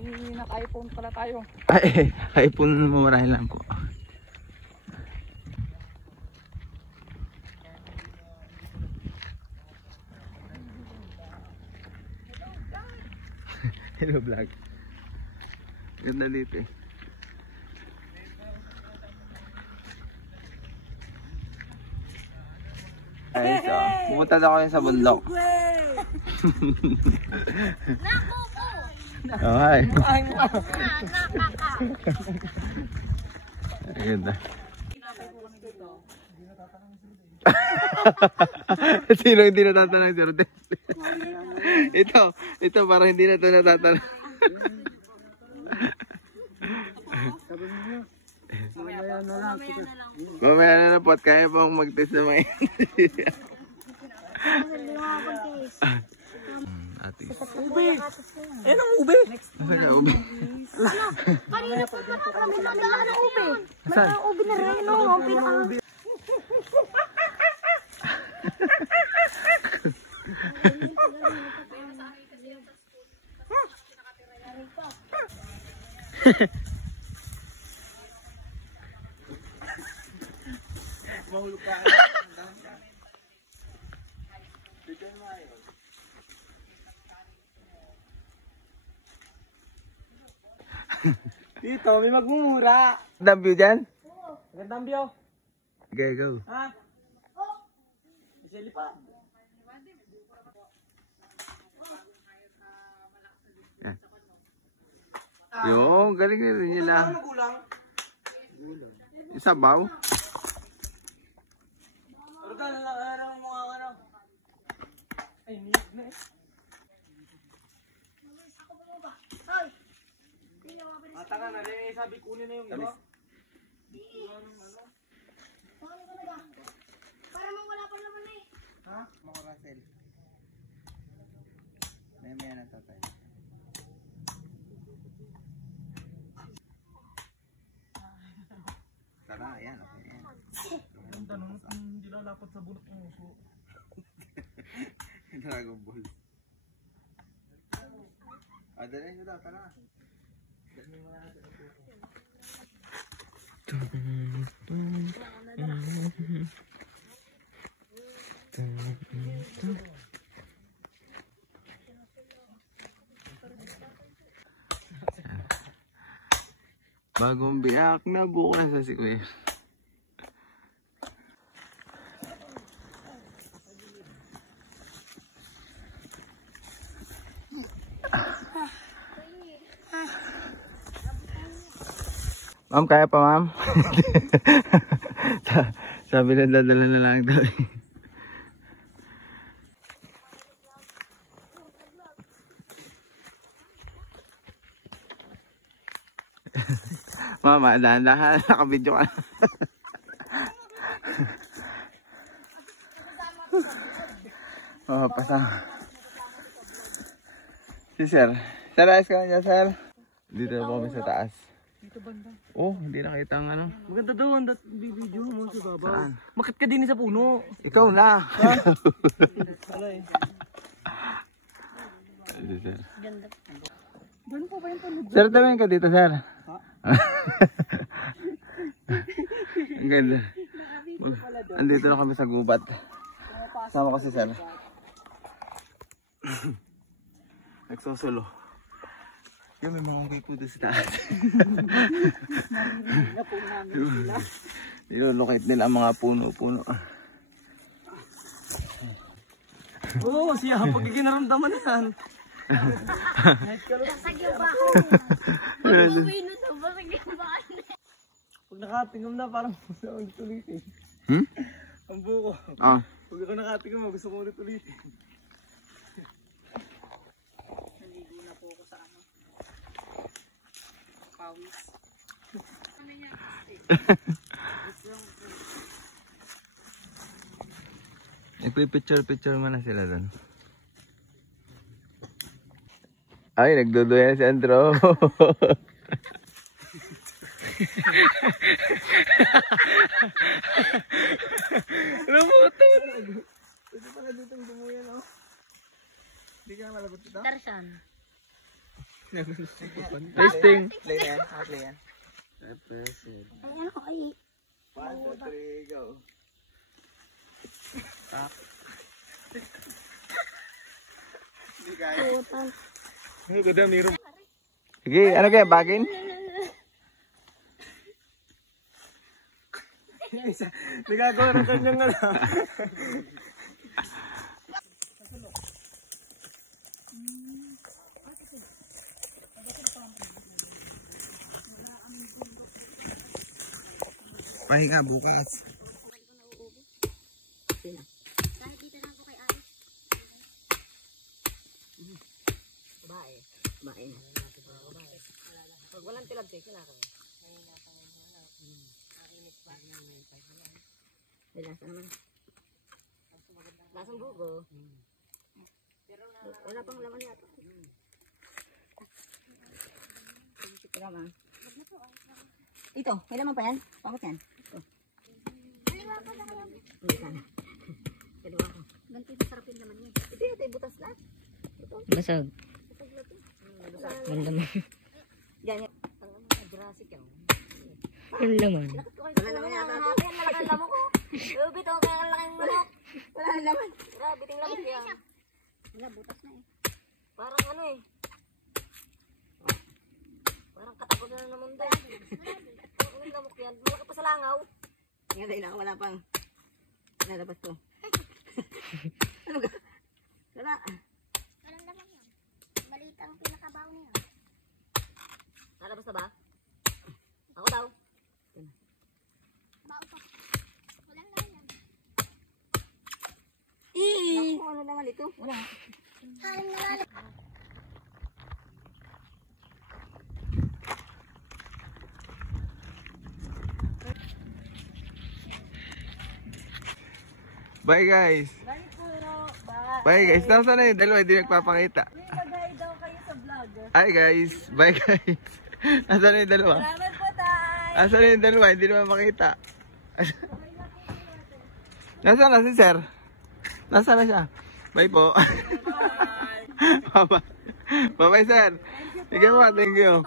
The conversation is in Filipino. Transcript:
May naka-iPhone pala tayo. Ay, iPhone mamarahin lang po. Hello vlog. Ganda dito eh. Ay, so, pumunta na ako sa bundok. Oh, hi. Ganda. Sino hindi natatanong si Rodel? Ito parang hindi na ito natatanong. Mamaya na lang po at kaya pang mag-test na may Ube! Eh, nang ube! Nasa ka ube? Kanina pa kami nandaan ng ube. May ube na rin, no? Ang pinaka... Mahulog ka. Dito, may magmumura. Gandang view dyan? Gandang view. Okay, go. Ha? May lipad. Yung, galing na rin nila. Ano kulang? Isabaw. Ano ka lang mo ano? Ay, niyog na eh. Mata ka na rin, sabi kunin na yung iba. Para mawala pa naman eh. Ha? Makarasel. May na tatay. Tara, ayan. Okay. Ang tanong, hindi lalapat sa bunot ng uso. Dragon Ball. Dalhin mo daw, tara. Dalhin mo na natin ang puso. Bagong biyak na bukas sa Square. Ma'am, kaya pa ma'am? Sabi na dadala na lang daw. Mama, dahan-dahan. Nakabidyo ka na. Oh, pasang. Si sir. Sir, ayos ka na dyan, sir. Dito na po kami sa taas. Dito banda. Oh, hindi nakita ang ano. Maganda daw ang video mo sa babaw. Saan? Makit ka din sa puno. Ikaw na. Wala eh. Sir. Doon po ba yung tulog? Sir, tawin ka dito, sir. Ang ganda. Andito na kami sa gubat. Sama ko si sir. Nagsusulo. Yung may mga ungay po doon sa taas. Nilolocate nila ang mga puno-puno. Oo, siya pag ikinaramdaman na yan. Basag yung baho. Pag-uwi na sa basag yung baho. Pag nakatingam na parang gusto ko ulit ulitin. Ang buko. Ah. Pag ako nakatingam gusto ko ulit ulitin. Naligo na po ako sa ano. Pawis. Nagpipicture-picture mo na sila doon. Ay, nagduduyan si Andro. Lumutol. Pwede pala ditong dumuyan, oh. Hindi ka malabot ito? Tarzan. Tasting. Play na yan. Play yan. Ay, ano, ay. 1, 2, 3, go. Putan. Ang ganda, meron. Sige, ano kaya, bagin? Nagagawa na kanyang nga lang. Pahinga bukas. Kahit dito lang po kay Aris. Bae na. Pag walang tilagtay, kailangan. May lasa naman. Lasang buko. Wala pang laman yata. Ito, may laman pa yan? Pamot yan? Ito. Hindi sana. Kaliwa ko. Ganti na sarapin naman yan. Ito, butas na. Basag. Ganda mo. Diyan yan. Jurassic yan. Yung laman. Wala naman yata. Yan, malaking lamok ko. Ubi to, kaya laking manok. Wala nang laman. Grabe, ting lamok yan. Wala, butas na eh. Parang ano eh. Parang katapos na ng mundo. Parang anong lamok yan. Malaki pa sa langaw. Nga dahil ako, wala pang lalabas to. Ano ka? Wala. Walang laman yun. Maliit ang pinakabaw niya. Lalabas na ba? Ako daw. Bao pa. Walang laman yan. Naku, ano naman ito? Wala. Halang nalalag. Bye guys. Bye po. Bye. Bye guys. Nasaan na yung dalawa? Hindi nagpapakita. Mag-hi daw kayo sa vlog. Hi guys. Bye guys. Nasaan na yung dalawa? Salamat po, tay. Nasaan na yung dalawa? Hindi naman makita. Nasaan na si sir? Nasaan na siya? Bye po. Bye. Bye bye sir. Sige po. Thank you.